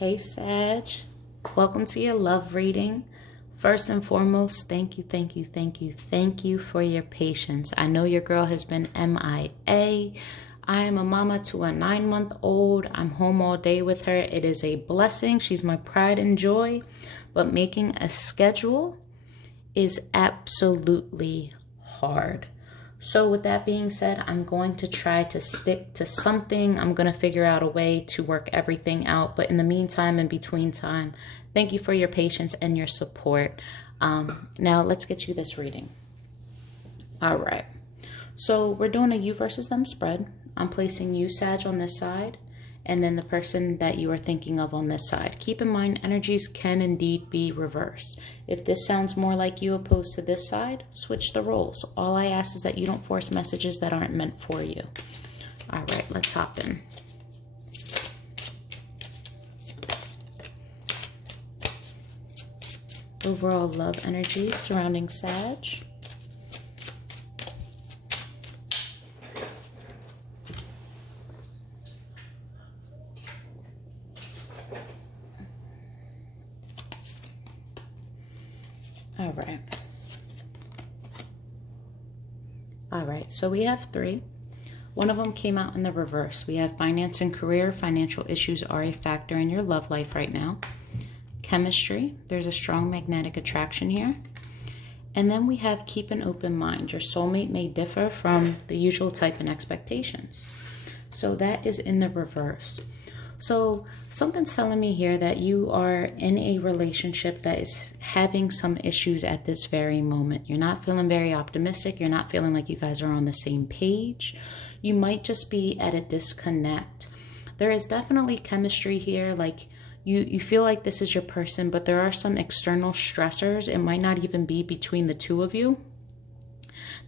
Hey Sag, welcome to your love reading. First and foremost, thank you for your patience. I know your girl has been MIA. I am a mama to a 9-month-old. I'm home all day with her. It is a blessing. She's my pride and joy. But making a schedule is absolutely hard. So with that being said, I'm going to try to stick to something. I'm going to figure out a way to work everything out. But in the meantime, in between time, thank you for your patience and your support. Now let's get you this reading. All right. So we're doing a you versus them spread. I'm placing you, Sag, on this side, and then the person that you are thinking of on this side. Keep in mind, energies can indeed be reversed. If this sounds more like you opposed to this side, switch the roles. All I ask is that you don't force messages that aren't meant for you. All right, let's hop in. Overall love energy surrounding Sag. All right, so we have 3. One of them came out in the reverse. We have finance and career. Financial issues are a factor in your love life right now. Chemistry, there's a strong magnetic attraction here. And then we have keep an open mind. Your soulmate may differ from the usual type and expectations. So that is in the reverse. So something's telling me here that you are in a relationship that is having some issues at this very moment. You're not feeling very optimistic. You're not feeling like you guys are on the same page. You might just be at a disconnect. There is definitely chemistry here. Like you feel like this is your person, but there are some external stressors. It might not even be between the two of you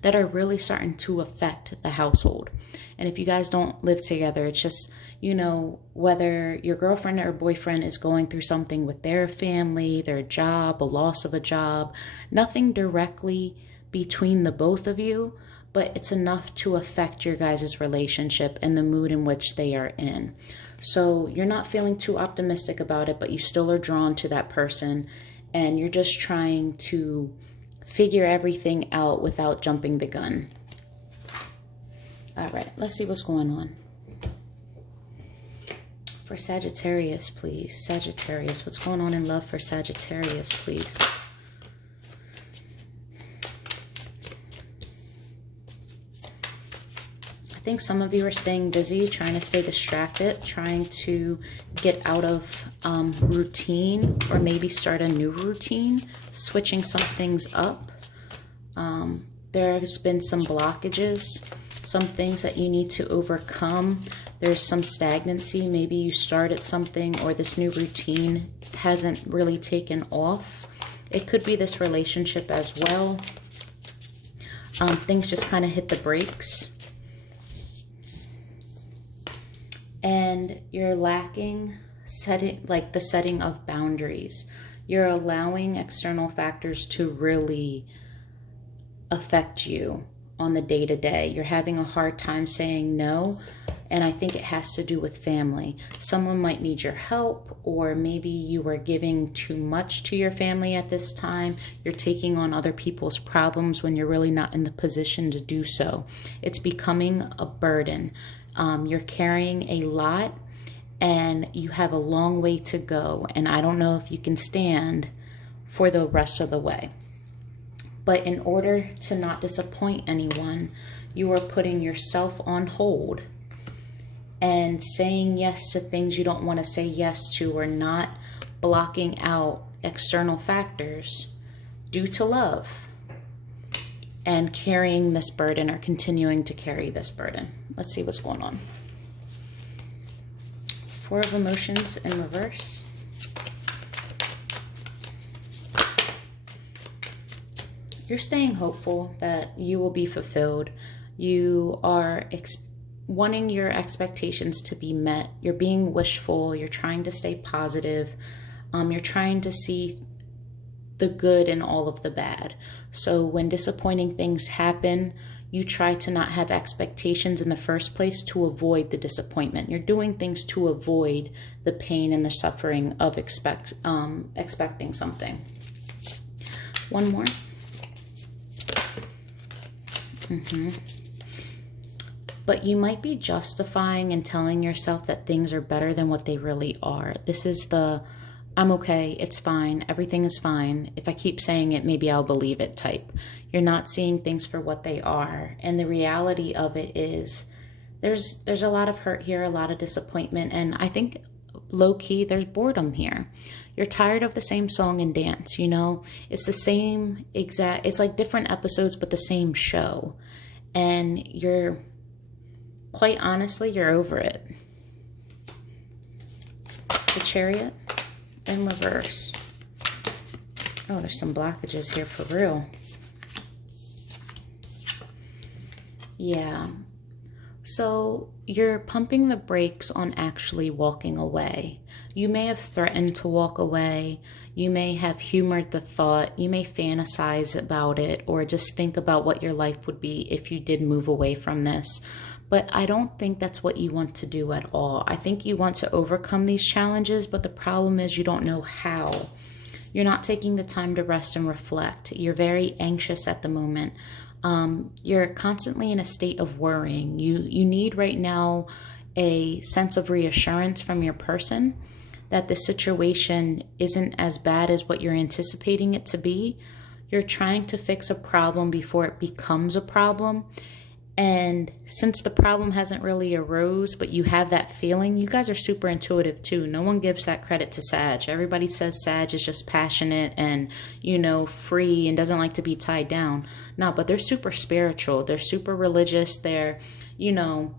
that are really starting to affect the household. And if you guys don't live together, it's just, you know, whether your girlfriend or boyfriend is going through something with their family, their job, a loss of a job, nothing directly between the both of you, but it's enough to affect your guys' relationship and the mood in which they are in. So you're not feeling too optimistic about it, but you still are drawn to that person, and you're just trying to figure everything out without jumping the gun. All right, let's see what's going on. For Sagittarius, please. Sagittarius, what's going on in love for Sagittarius, please? I think some of you are staying busy, trying to stay distracted, trying to get out of routine, or maybe start a new routine, switching some things up. There has been some blockages, some things that you need to overcome. There's some stagnancy. Maybe you started something, or this new routine hasn't really taken off. It could be this relationship as well. Things just kind of hit the brakes. And you're lacking the setting of boundaries. You're allowing external factors to really affect you on the day-to-day. You're having a hard time saying no, and I think it has to do with family. Someone might need your help, or maybe you are giving too much to your family at this time. You're taking on other people's problems when you're really not in the position to do so. It's becoming a burden. You're carrying a lot, and you have a long way to go, and I don't know if you can stand for the rest of the way. But in order to not disappoint anyone, you are putting yourself on hold and saying yes to things you don't want to say yes to, or not blocking out external factors due to love, and carrying this burden, or continuing to carry this burden. Let's see what's going on. 4 of emotions in reverse. You're staying hopeful that you will be fulfilled. You are wanting your expectations to be met. You're being wishful. You're trying to stay positive. You're trying to see the good in all of the bad. So when disappointing things happen, you try to not have expectations in the first place to avoid the disappointment. You're doing things to avoid the pain and the suffering of expecting something. One more. But you might be justifying and telling yourself that things are better than what they really are. This is the, I'm okay, it's fine, everything is fine. If I keep saying it, maybe I'll believe it type. You're not seeing things for what they are. And the reality of it is there's a lot of hurt here, a lot of disappointment. And I think low key, there's boredom here. You're tired of the same song and dance, you know? It's the same exact, it's like different episodes, but the same show. And you're, quite honestly, you're over it. The Chariot in reverse. Oh, there's some blockages here for real. Yeah. So you're pumping the brakes on actually walking away. You may have threatened to walk away. You may have humored the thought. You may fantasize about it or just think about what your life would be if you did move away from this. But I don't think that's what you want to do at all. I think you want to overcome these challenges, but the problem is you don't know how. You're not taking the time to rest and reflect. You're very anxious at the moment. You're constantly in a state of worrying. You need right now a sense of reassurance from your person that the situation isn't as bad as what you're anticipating it to be. You're trying to fix a problem before it becomes a problem. And since the problem hasn't really arose, but you have that feeling, you guys are super intuitive too. No one gives that credit to Sag. Everybody says Sag is just passionate and, you know, free and doesn't like to be tied down. No, but they're super spiritual. They're super religious. They're, you know,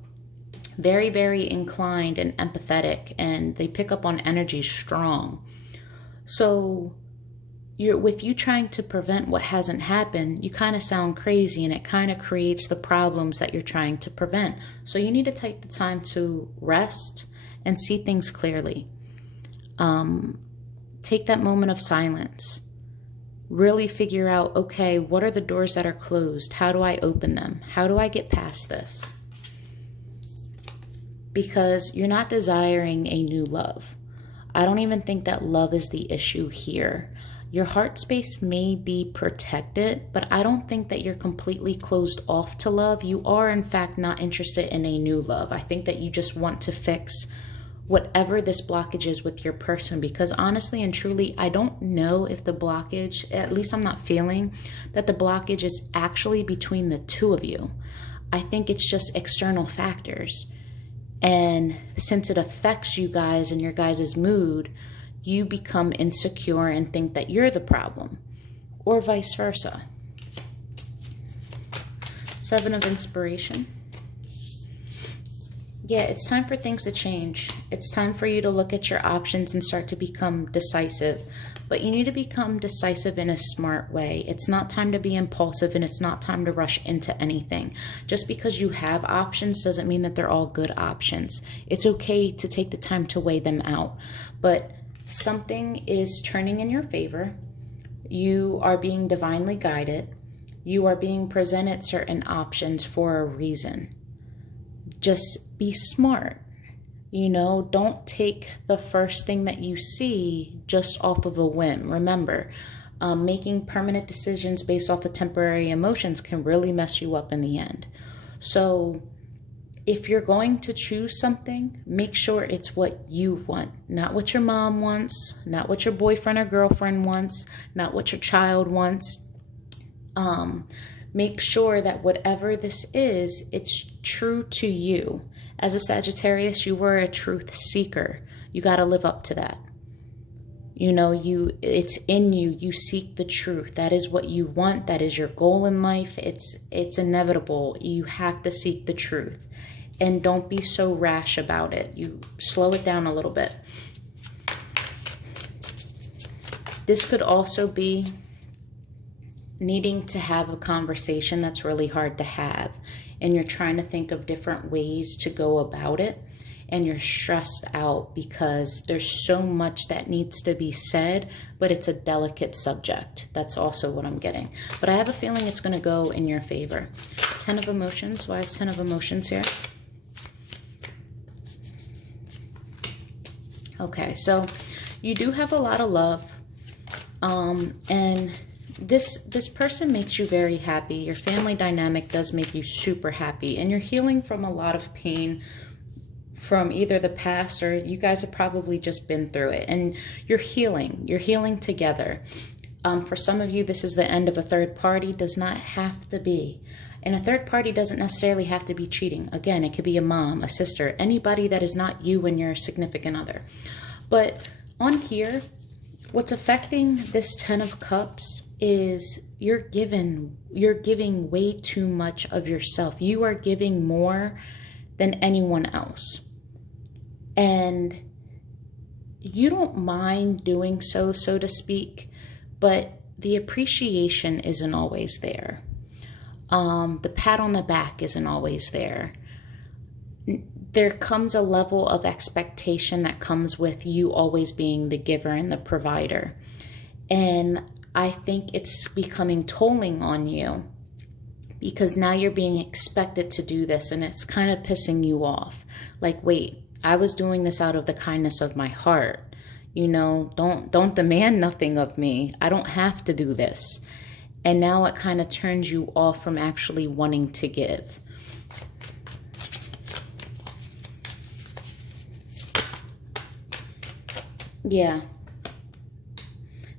very, very inclined and empathetic, and they pick up on energy strong. So with you trying to prevent what hasn't happened, you kind of sound crazy, and it kind of creates the problems that you're trying to prevent. So you need to take the time to rest and see things clearly. Take that moment of silence. Really figure out, okay, what are the doors that are closed? How do I open them? How do I get past this? Because you're not desiring a new love. I don't even think that love is the issue here. Your heart space may be protected, but I don't think that you're completely closed off to love. You are, in fact, not interested in a new love. I think that you just want to fix whatever this blockage is with your person, because honestly and truly, I don't know if the blockage, at least I'm not feeling that the blockage is actually between the two of you. I think it's just external factors. And since it affects you guys and your guys' mood, you become insecure and think that you're the problem, or vice versa. Seven of Inspiration. Yeah, it's time for things to change. It's time for you to look at your options and start to become decisive. But you need to become decisive in a smart way. It's not time to be impulsive, and it's not time to rush into anything. Just because you have options doesn't mean that they're all good options. It's okay to take the time to weigh them out. But something is turning in your favor. You are being divinely guided. You are being presented certain options for a reason. Just be smart. You know, don't take the first thing that you see just off of a whim. Remember, making permanent decisions based off of temporary emotions can really mess you up in the end. So if you're going to choose something, make sure it's what you want, not what your mom wants, not what your boyfriend or girlfriend wants, not what your child wants. Make sure that whatever this is, it's true to you. As a Sagittarius, you were a truth seeker. You got to live up to that. You know, it's in you. You seek the truth. That is what you want. That is your goal in life. It's inevitable. You have to seek the truth. And don't be so rash about it. You slow it down a little bit. This could also be needing to have a conversation that's really hard to have, and you're trying to think of different ways to go about it, and you're stressed out because there's so much that needs to be said, but it's a delicate subject. That's also what I'm getting. But I have a feeling it's going to go in your favor. 10 of Emotions. Why is 10 of Emotions here? Okay, so you do have a lot of love, and this person makes you very happy. Your family dynamic does make you super happy, and you're healing from a lot of pain from either the past, or you guys have probably just been through it, and you're healing together. For some of you, this is the end of a third party. Does not have to be. And a third party doesn't necessarily have to be cheating. Again, it could be a mom, a sister, anybody that is not you and your significant other. But on here, what's affecting this 10 of Cups is you're giving way too much of yourself. You are giving more than anyone else. And you don't mind doing so to speak, but the appreciation isn't always there. The pat on the back isn't always there. There comes a level of expectation that comes with you always being the giver and the provider. And I think it's becoming tolling on you because now you're being expected to do this, and it's kind of pissing you off. Like, wait, I was doing this out of the kindness of my heart. You know, don't demand nothing of me. I don't have to do this. And now it kind of turns you off from actually wanting to give. Yeah.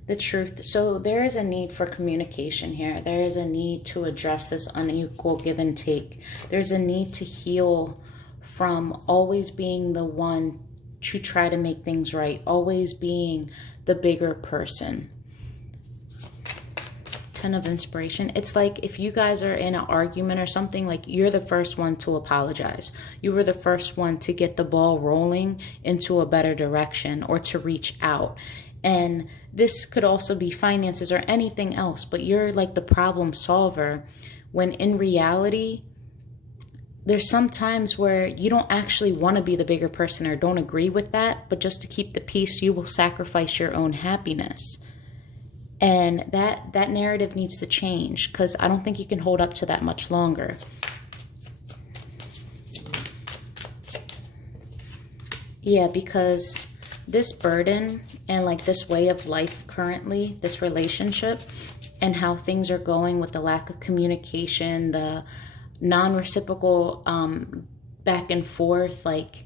The truth. So there is a need for communication here. There is a need to address this unequal give and take. There's a need to heal from always being the one to try to make things right. Always being the bigger person. 10 of Inspiration. It's like if you guys are in an argument or something, like you're the first one to apologize. You were the first one to get the ball rolling into a better direction or to reach out. And this could also be finances or anything else, but you're like the problem solver, when in reality, there's some times where you don't actually want to be the bigger person or don't agree with that, but just to keep the peace, you will sacrifice your own happiness. And that narrative needs to change, because I don't think you can hold up to that much longer. Yeah, because this burden and like this way of life currently, this relationship and how things are going with the lack of communication, the non-reciprocal back and forth, like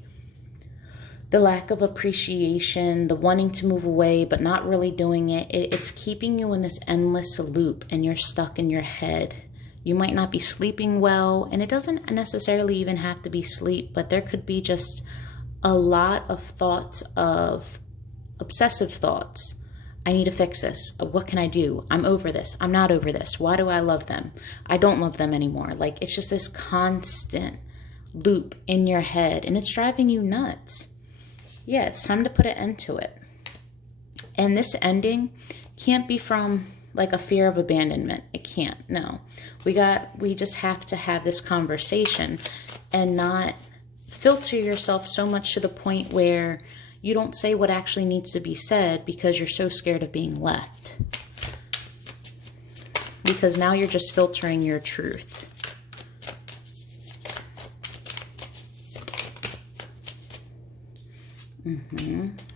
the lack of appreciation, the wanting to move away but not really doing it, it's keeping you in this endless loop, and you're stuck in your head. You might not be sleeping well, and it doesn't necessarily even have to be sleep, but there could be just a lot of thoughts, of obsessive thoughts. I need to fix this. What can I do? I'm over this. I'm not over this. Why do I love them? I don't love them anymore. Like, it's just this constant loop in your head, and it's driving you nuts. Yeah, it's time to put an end to it. And this ending can't be from like a fear of abandonment. It can't. No. We just have to have this conversation and not filter yourself so much to the point where you don't say what actually needs to be said because you're so scared of being left. Because now you're just filtering your truth.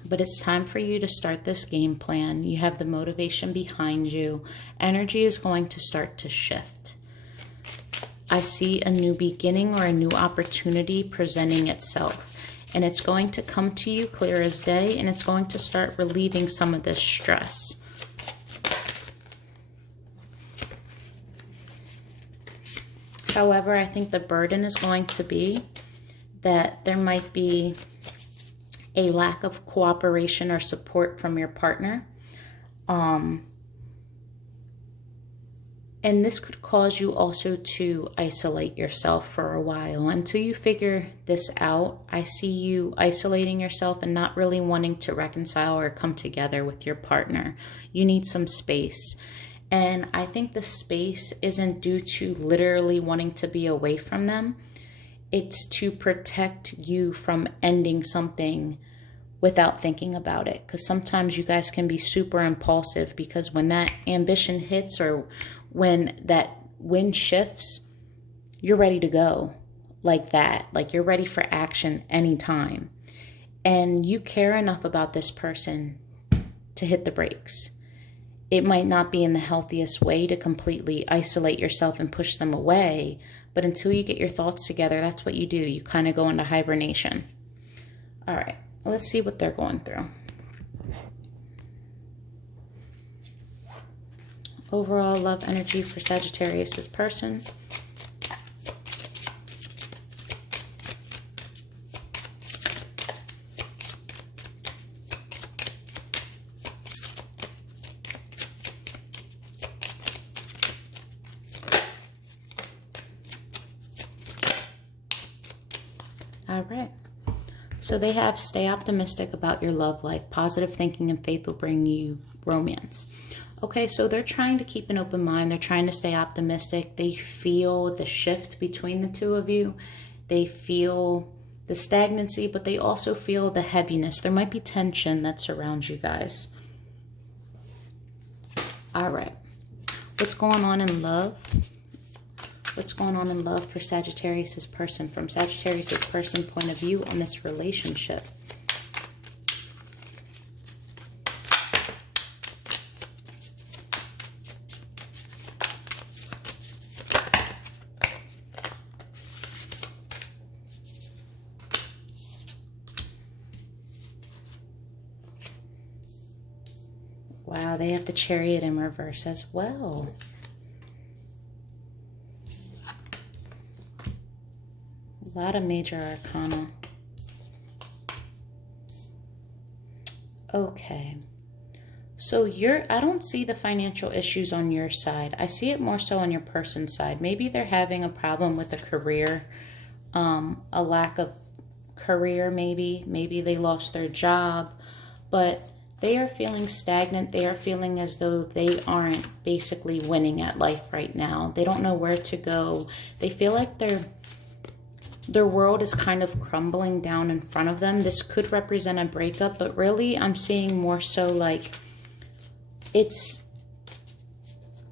But it's time for you to start this game plan. You have the motivation behind you. Energy is going to start to shift. I see a new beginning or a new opportunity presenting itself. And it's going to come to you clear as day, and it's going to start relieving some of this stress. However, I think the burden is going to be that there might be a lack of cooperation or support from your partner. And this could cause you also to isolate yourself for a while until you figure this out. I see you isolating yourself and not really wanting to reconcile or come together with your partner. You need some space. And I think the space isn't due to literally wanting to be away from them. it's to protect you from ending something without thinking about it. Because sometimes you guys can be super impulsive, because when that ambition hits or when that wind shifts, you're ready to go like that. Like you're ready for action anytime. And you care enough about this person to hit the brakes. It might not be in the healthiest way to completely isolate yourself and push them away, but until you get your thoughts together, that's what you do. You kind of go into hibernation. All right, let's see what they're going through. Overall love energy for Sagittarius' person. All right. So they have, stay optimistic about your love life. Positive thinking and faith will bring you romance. Okay, so they're trying to keep an open mind. They're trying to stay optimistic. They feel the shift between the two of you. They feel the stagnancy, but they also feel the heaviness. There might be tension that surrounds you guys. All right. What's going on in love? What's going on in love for Sagittarius' person, from Sagittarius' person point of view on this relationship? Wow, they have the Chariot in reverse as well. A lot of major arcana. Okay. So I don't see the financial issues on your side. I see it more so on your person's side. Maybe they're having a problem with a career, a lack of career maybe. Maybe they lost their job, but they are feeling stagnant. They are feeling as though they aren't basically winning at life right now. They don't know where to go. They feel like their world is kind of crumbling down in front of them. This could represent a breakup, but really I'm seeing more so like it's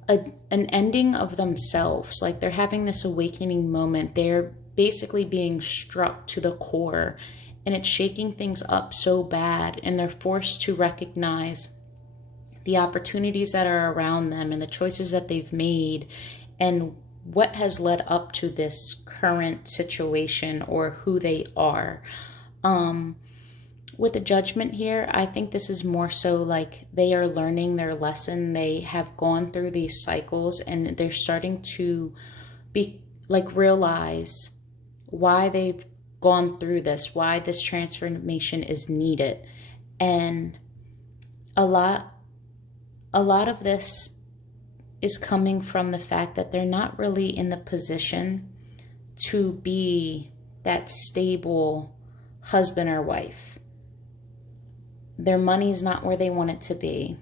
an ending of themselves. Like they're having this awakening moment. They're basically being struck to the core, and it's shaking things up so bad, and they're forced to recognize the opportunities that are around them and the choices that they've made and what has led up to this current situation or who they are. With the Judgment here, I think this is more so like they are learning their lesson. They have gone through these cycles and they're starting to be like realize why they've gone through this, why this transformation is needed. And a lot of this is coming from the fact that they're not really in the position to be that stable husband or wife. Their money's not where they want it to be.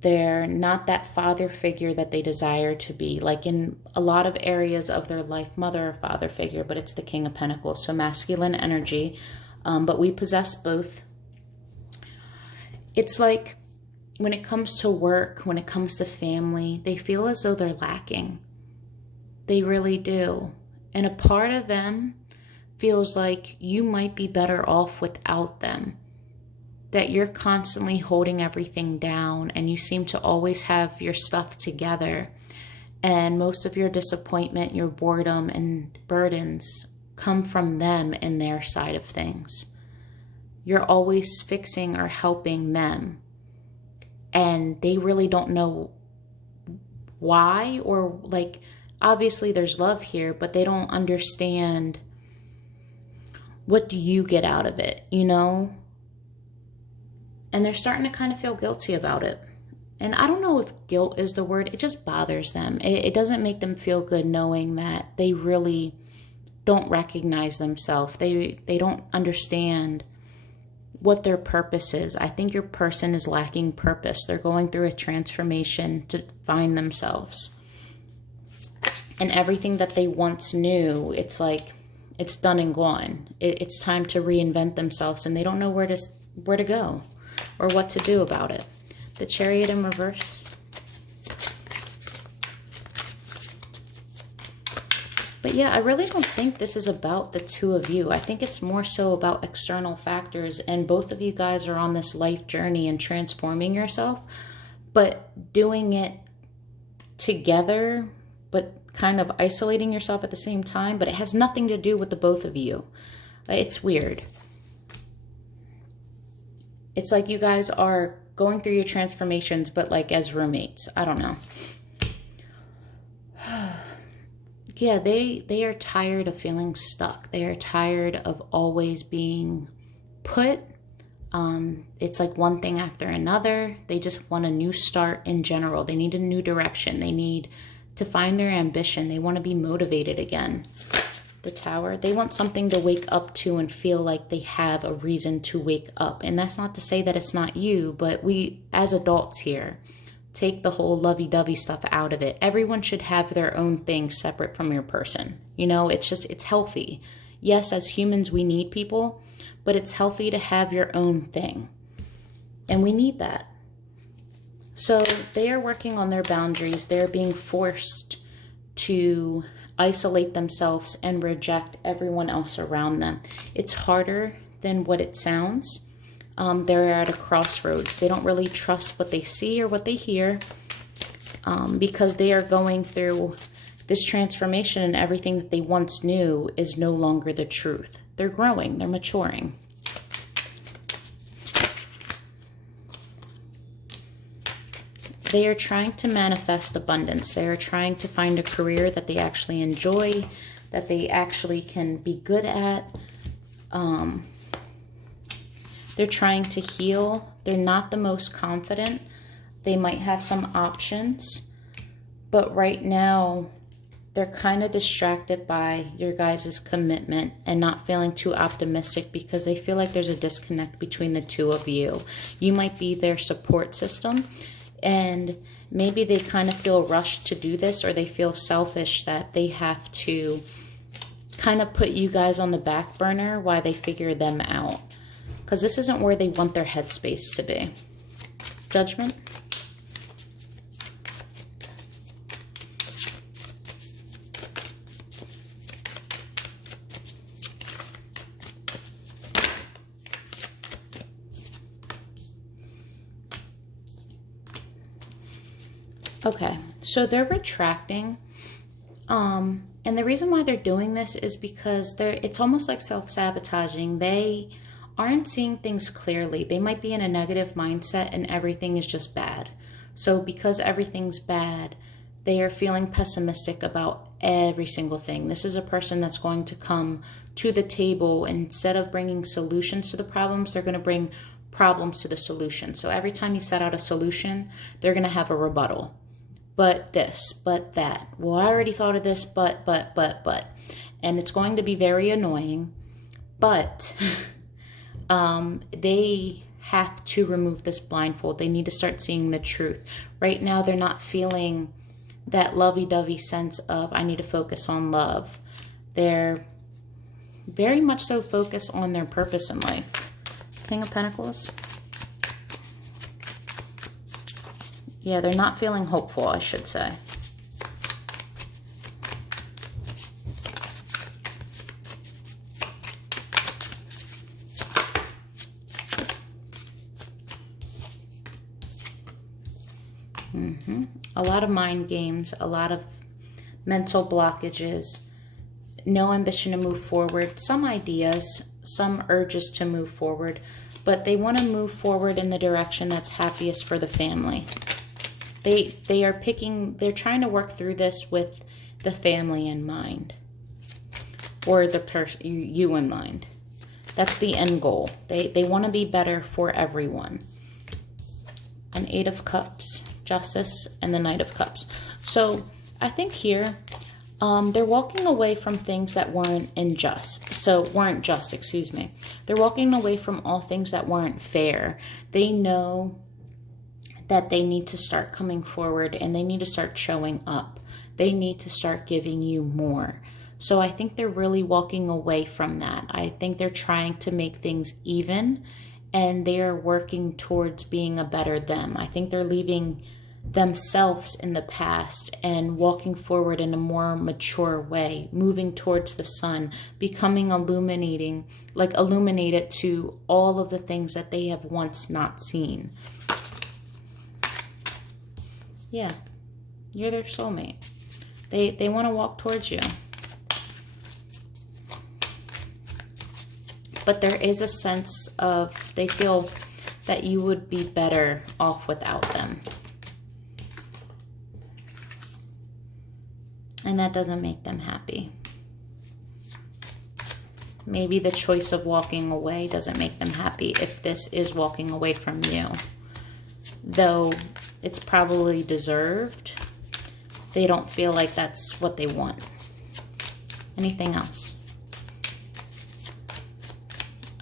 They're not that father figure that they desire to be. Like in a lot of areas of their life, mother or father figure, but it's the King of Pentacles. So masculine energy, but we possess both. It's like when it comes to work, when it comes to family, they feel as though they're lacking. They really do. And a part of them feels like you might be better off without them. That you're constantly holding everything down and you seem to always have your stuff together. And most of your disappointment, your boredom and burdens come from them and their side of things. You're always fixing or helping them. And they really don't know why, or like, obviously there's love here, but they don't understand what do you get out of it, you know? And they're starting to kind of feel guilty about it. And I don't know if guilt is the word. It just bothers them. It doesn't make them feel good knowing that they really don't recognize themselves. They don't understand what their purpose is. I think your person is lacking purpose. They're going through a transformation to find themselves. And everything that they once knew, it's like it's done and gone. It's time to reinvent themselves, and they don't know where to go or what to do about it. The Chariot in reverse. But yeah, I really don't think this is about the two of you. I think it's more so about external factors, and both of you guys are on this life journey and transforming yourself, but doing it together, but kind of isolating yourself at the same time. But it has nothing to do with the both of you. It's weird. It's like you guys are going through your transformations, but like as roommates. I don't know. Yeah, they are tired of feeling stuck. They are tired of always being put. It's like one thing after another. They just want a new start in general. They need a new direction. They need to find their ambition. They want to be motivated again. The Tower. They want something to wake up to and feel like they have a reason to wake up. And that's not to say that it's not you, but we as adults here, take the whole lovey-dovey stuff out of it. Everyone should have their own thing separate from your person. You know, it's healthy. Yes, as humans, we need people, but it's healthy to have your own thing. And we need that. So they are working on their boundaries. They're being forced to isolate themselves and reject everyone else around them. It's harder than what it sounds. They're at a crossroads. They don't really trust what they see or what they hear, because they are going through this transformation, and everything that they once knew is no longer the truth. They're growing. They're maturing. They are trying to manifest abundance. They are trying to find a career that they actually enjoy, that they actually can be good at. They're trying to heal. They're not the most confident. They might have some options, but right now they're kind of distracted by your guys' commitment and not feeling too optimistic, because they feel like there's a disconnect between the two of you. You might be their support system, and maybe they kind of feel rushed to do this, or they feel selfish that they have to kind of put you guys on the back burner while they figure them out. Because this isn't where they want their headspace to be. Judgment. Okay, so they're retracting. And the reason why they're doing this is because it's almost like self-sabotaging. They aren't seeing things clearly. They might be in a negative mindset and everything is just bad. So because everything's bad, they are feeling pessimistic about every single thing. This is a person that's going to come to the table, instead of bringing solutions to the problems, they're going to bring problems to the solution. So every time you set out a solution, they're going to have a rebuttal. But this, but that. Well, I already thought of this, but. And it's going to be very annoying, but they have to remove this blindfold. They need to start seeing the truth. Right now, they're not feeling that lovey-dovey sense of, I need to focus on love. They're very much so focused on their purpose in life. King of Pentacles. Yeah, they're not feeling hopeful, I should say. A lot of mind games, a lot of mental blockages, no ambition to move forward, some ideas, some urges to move forward, but they want to move forward in the direction that's happiest for the family. They're trying to work through this with the family in mind, or you in mind. That's the end goal. They want to be better for everyone. An Eight of Cups, Justice, and the Knight of Cups. So I think here they're walking away from things that weren't just, excuse me. They're walking away from all things that weren't fair. They know that they need to start coming forward, and they need to start showing up. They need to start giving you more. So I think they're really walking away from that. I think they're trying to make things even, and they are working towards being a better them. I think they're leaving themselves in the past and walking forward in a more mature way, moving towards the sun, becoming illuminated to all of the things that they have once not seen. Yeah, you're their soulmate. They want to walk towards you. But there is a sense of, they feel that you would be better off without them. And that doesn't make them happy. Maybe the choice of walking away doesn't make them happy if this is walking away from you. Though it's probably deserved, they don't feel like that's what they want. Anything else?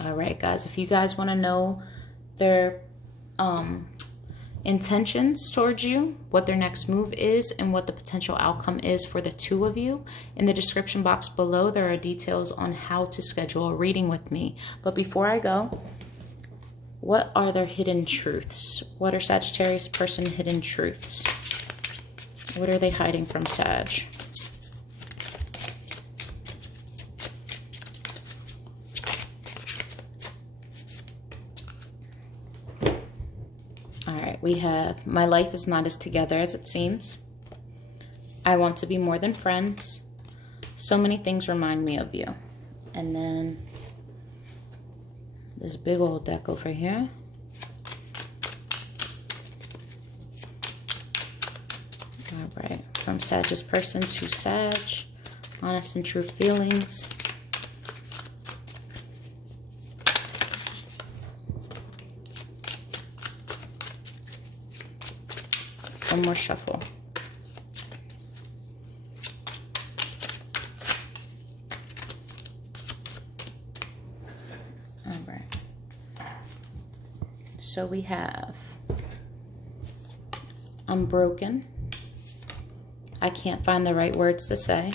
All right, guys, if you guys want to know their intentions towards you, what their next move is, and what the potential outcome is for the two of you, in the description box below, there are details on how to schedule a reading with me. But before I go, what are their hidden truths? What are Sagittarius person hidden truths? What are they hiding from Sag? All right, we have, my life is not as together as it seems. I want to be more than friends. So many things remind me of you. And then this big old deck over here. All right, from Sag's person to Sag, honest and true feelings. One more shuffle. All right. So we have, I'm broken. I can't find the right words to say.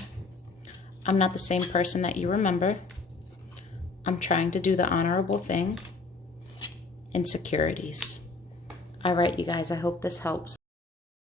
I'm not the same person that you remember. I'm trying to do the honorable thing. Insecurities. All right, you guys, I hope this helps.